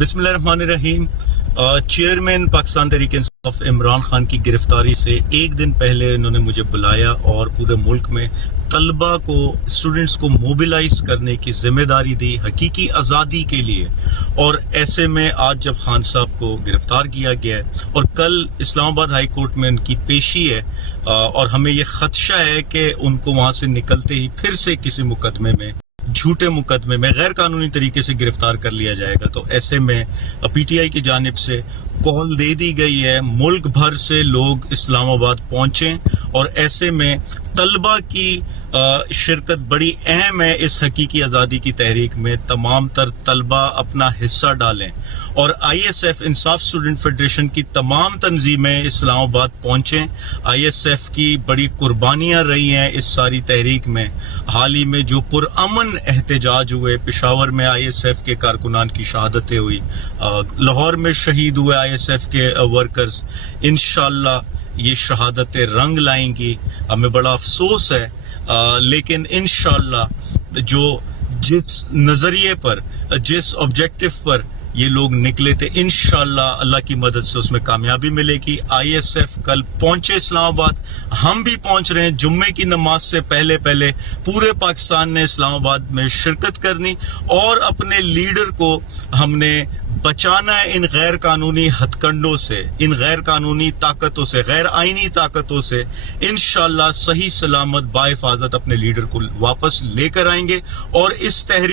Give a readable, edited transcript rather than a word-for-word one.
बिस्मिल्लाहिर्रहमानिर्रहीम। चेयरमैन पाकिस्तान तहरीक इंसाफ इमरान खान की गिरफ्तारी से एक दिन पहले इन्होंने मुझे बुलाया और पूरे मुल्क में तलबा को, स्टूडेंट्स को मोबिलाइज करने की जिम्मेदारी दी हकीकी आज़ादी के लिए। और ऐसे में आज जब खान साहब को गिरफ्तार किया गया है और कल इस्लामाबाद हाई कोर्ट में उनकी पेशी है और हमें ये खदशा है कि उनको वहाँ से निकलते ही फिर से किसी मुकदमे में, झूठे मुकदमे में गैर कानूनी तरीके से गिरफ्तार कर लिया जाएगा। तो ऐसे में पीटीआई की जानिब से कॉल दे दी गई है मुल्क भर से लोग इस्लामाबाद पहुंचें और ऐसे में तलबा की शिरकत बड़ी अहम है इस हकीकी आज़ादी की तहरीक में। तमाम तर तलबा अपना हिस्सा डालें और ISF इंसाफ स्टूडेंट फेडरेशन की तमाम तंजीमें इस्लामाबाद पहुंचें। ISF की बड़ी कुर्बानियां रही हैं इस सारी तहरीक में। हाल ही में जो पुरअमन एहतजाज हुए, पेशावर में ISF के कारकुनान की शहादतें हुई, लाहौर में शहीद हुए ISF के वर्कर्स, इंशाअल्लाह ये शहादतें रंग लाएंगी। हमें बड़ा अफसोस है लेकिन इंशाअल्लाह जिस नजरिए पर, जिस ऑब्जेक्टिव पर ये लोग निकले थे, इंशाअल्लाह अल्लाह की मदद से उसमें कामयाबी मिलेगी। ISF कल पहुंचे इस्लामाबाद, हम भी पहुंच रहे हैं। जुम्मे की नमाज से पहले पहले पूरे पाकिस्तान ने इस्लामाबाद में शिरकत करनी और अपने लीडर को हमने बचाना है इन गैर कानूनी हथकंडों से, इन गैर कानूनी ताकतों से, गैर आईनी ताकतों से। इंशाअल्लाह सही सलामत बाहिफाजत अपने लीडर को वापस लेकर आएंगे और इस तहरीक